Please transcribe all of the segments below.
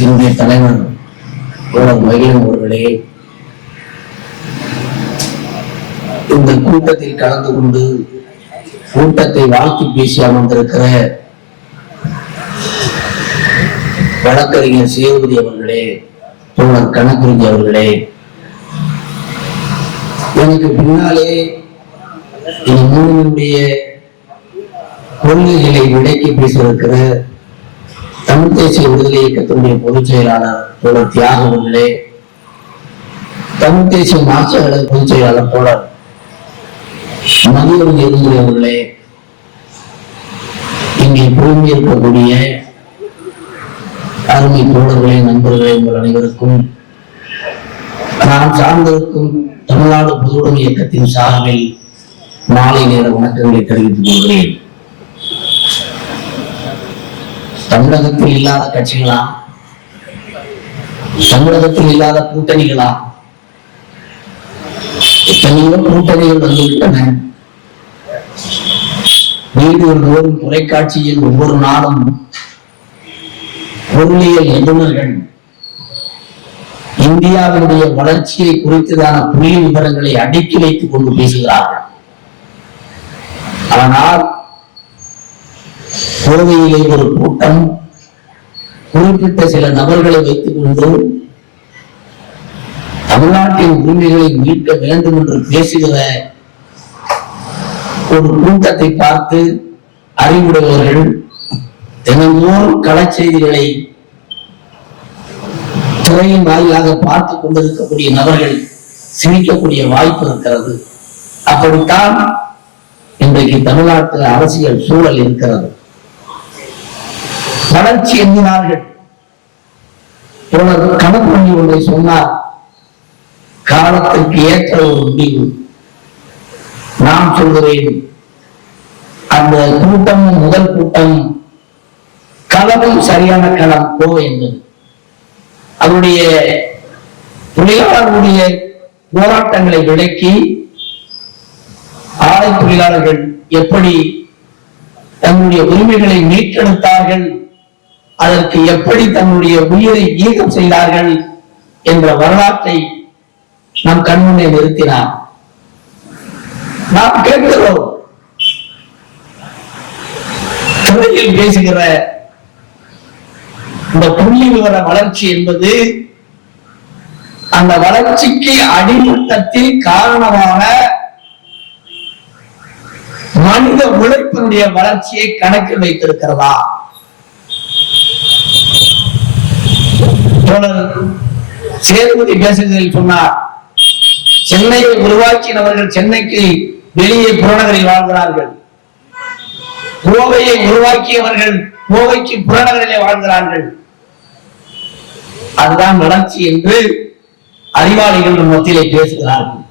இயக்கத்தினுடைய தலைவர் தோழர் மகிழன் அவர்களே, இந்த கூட்டத்தில் கலந்து கொண்டு கூட்டத்தை வாழ்த்து பேசி அமர்ந்திருக்கிற வழக்கறிஞர் சேதுபதி அவர்களே, தோழர் கணக்குறிஞ்சி அவர்களே, எனக்கு பின்னாலே இந்த மூவினுடைய கொள்கைகளை விடைக்கு பேசியிருக்கிற தமிழ் தேசிய விடுதலை இயக்கத்தினுடைய பொதுச் செயலாளர் தோழர் தியாக அவர்களே, தமிழ் தேசிய மார்க்சிய கழக பொதுச் செயலாளர் தோழர் மதியம் நெருங்குடி அவர்களே, இங்கே பொறுமை இருக்கக்கூடிய அருமை தோழர்களே, நண்பர்களே, உங்கள் அனைவருக்கும் நான் சார்ந்திருக்கும் தமிழ்நாடு பொதுவுடைமை இயக்கத்தின் சார்பில் மாலை நேர வணக்கங்களை தெரிவித்துக் கொள்கிறேன். தமிழகத்தில் இல்லாத கட்சிகளா, தமிழகத்தில் இல்லாத கூட்டணிகளா? எத்தனையோ கூட்டணிகள் வந்துவிட்டன. வீடுகள் தோறும் தொலைக்காட்சியில் ஒவ்வொரு நாளும் பொருளியல் நிபுணர்கள் இந்தியாவினுடைய வளர்ச்சியை குறித்ததான புள்ளி விவரங்களை அடுக்கி வைத்துக் கொண்டு பேசுகிறார்கள். ஆனால் கோவையிலே ஒரு கூட்டம் குறிப்பிட்ட சில நபர்களை வைத்துக் கொண்டு தமிழ்நாட்டின் உரிமைகளை மீட்க வேண்டும் என்று பேசுகிற ஒரு கூட்டத்தை பார்த்து அறிவுடையவர்கள் தினந்தோறும் கள செய்திகளை துறையின் வாயிலாக பார்த்து கொண்டிருக்கக்கூடிய நபர்கள் சிரிக்கக்கூடிய வாய்ப்பு இருக்கிறது. அப்படித்தான் இன்றைக்கு தமிழ்நாட்டு அரசியல் சூழல் இருக்கிறது. வளர்ச்சி என்கிறார்கள். கணக்கு பண்ணி ஒன்றை சொன்னார், காலத்திற்கு ஏற்ற ஒரு முடிவு. நான் சொல்கிறேன், அந்த கூட்டம் முதல் கூட்டம் களமும் சரியான களம் கோவை என்பது. அவருடைய தொழிலாளர்களுடைய போராட்டங்களை விளக்கி ஆலை தொழிலாளர்கள் எப்படி தன்னுடைய உரிமைகளை மீட்டெடுத்தார்கள், அதற்கு எப்படி தன்னுடைய உயிரை ஈகம் செய்தார்கள் என்ற வரலாற்றை நம் கண்முன்னே நிறுத்தினார். நாம் கேட்கிறோம், துறையில் பேசுகிற இந்த புள்ளி விவர வளர்ச்சி என்பது அந்த வளர்ச்சிக்கு அடிமட்டத்தில் காரணமான மனித உழைப்பினுடைய வளர்ச்சியை கணக்கில் வைத்திருக்கிறதா? சேதுபதி பேசுகிறதில் சொன்னார், சென்னையை உருவாக்கினவர்கள் சென்னைக்கு வெளியே புறநகரில் வாழ்கிறார்கள், கோவையை உருவாக்கியவர்கள் கோவைக்கு புறநகரிலே வாழ்கிறார்கள். அதுதான் வளர்ச்சி என்று அறிவாளிகள் மத்தியிலே பேசுகிறார்கள்.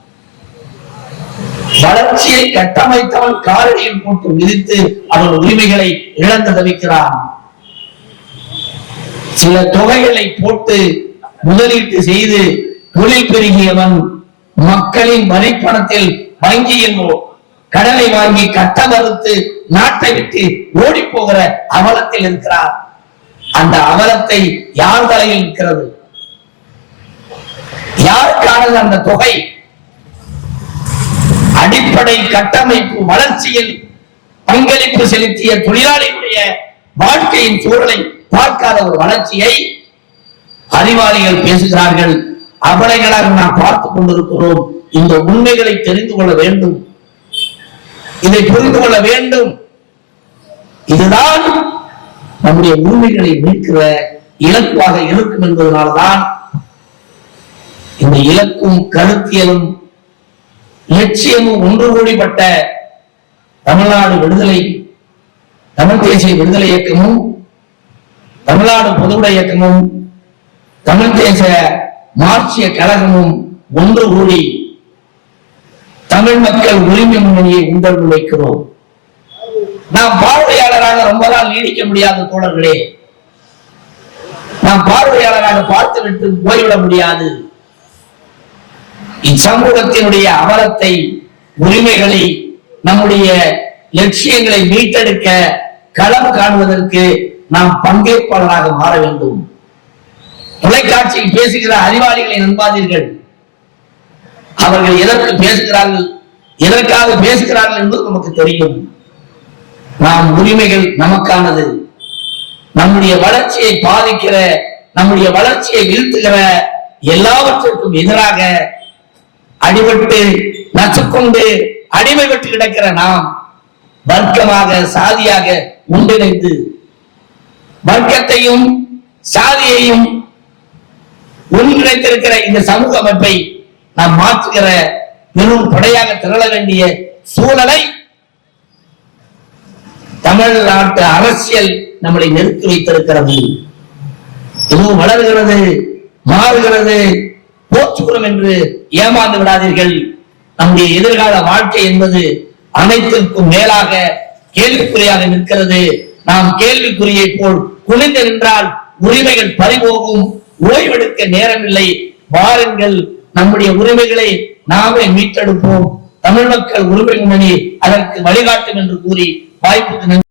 வளர்ச்சியை கட்டமைத்தவன் காரணியில் போட்டு விதித்து அவன் உரிமைகளை இழந்து தவிக்கிறான். சில தொகைகளை போட்டு முதலீட்டு செய்து தொழில் பெருகியவன் மக்களின் வரிப்பணத்தில் வங்கியில் கடனை வாங்கி கட்ட மறுத்து நாட்டை விட்டு ஓடி போகிற அவலத்தில் இருக்கிறார். அந்த அவலத்தை யார் தலையில் இருக்கிறது? யாருக்கானது அந்த தொகை? அடிப்படை கட்டமைப்பு வளர்ச்சியில் பங்களிப்பு செலுத்திய தொழிலாளிகளுடைய வாழ்க்கையின் சூழலை பார்க்காத ஒரு வளர்ச்சியை அறிவாளிகள் பேசுகிறார்கள். அபலைகளாக நாம் பார்த்துக் கொண்டிருக்கிறோம். இந்த உண்மைகளை தெரிந்து கொள்ள வேண்டும், இதை புரிந்து கொள்ள வேண்டும். இதுதான் நம்முடைய உரிமைகளை மீட்கிற இலக்காக இருக்கும் என்பதனால்தான் இந்த இலக்கும் கருத்தியலும் லட்சியமும் ஒன்று கூடிப்பட்ட தமிழ்நாடு விடுதலை தமிழ் தேசிய விடுதலை இயக்கமும் தமிழ்நாடு பொதுவுடை இயக்கமும் தமிழ் தேசிய மார்க்சிய கழகமும் ஒன்று கூடி தமிழ் மக்கள் உரிமை முன்னணியை உங்கள் வைக்கிறோம். நாம் பார்வையாளராக ரொம்ப நாள் நீடிக்க முடியாத தோழர்களே, நாம் பார்வையாளராக பார்த்து விட்டு போய்விட முடியாது. இச்சமூகத்தினுடைய அவலத்தை, உரிமைகளை, நம்முடைய லட்சியங்களை மீட்டெடுக்க களம் காணுவதற்கு நாம் பங்கேற்பாளராக மாற வேண்டும். தொலைக்காட்சியில் பேசுகிற அறிவாளிகளை நம்பாதீர்கள். அவர்கள் எதற்கு பேசுகிறார்கள், எதற்காக பேசுகிறார்கள் என்பது நமக்கு தெரியும். நாம் உரிமைகள் நமக்கானது. நம்முடைய வளர்ச்சியை பாதிக்கிற, நம்முடைய வளர்ச்சியை வீழ்த்துகிற எல்லாவற்றிற்கும் எதிராக அடிபட்டு நச்சுக்கொண்டு அடிமைப்பட்டு கிடக்கிற நாம் வர்க்கமாக சாதியாக ஒன்றிணைந்து வர்க்கத்தையும் சாதியையும் ஒன்றிணைத்திருக்கிற இந்த சமூக அமைப்பை நாம் மாற்றுகிற பெரும் படையாக திரள வேண்டிய சூழலை தமிழ்நாட்டு அரசியல் நம்மளை நிறுத்தி வைத்திருக்கிறது. இதுவும் வளர்கிறது, மாறுகிறது, போற்றுகிறோம் என்று ஏமாந்து விடாதீர்கள். நம்முடைய எதிர்கால வாழ்க்கை என்பது அனைத்திற்கும் மேலாக கேள்விக்குறியாக நிற்கிறது. நாம் கேள்விக்குறியை போல் குனிந்து நின்றால் உரிமைகள் பறிபோகும். ஓய்வெடுக்க நேரமில்லை. வாருங்கள், நம்முடைய உரிமைகளை நாமே மீட்டெடுப்போம். தமிழ் மக்கள் உரிமை முன்னணி அதற்கு வழிகாட்டும் என்று கூறி வாய்ப்புக்கு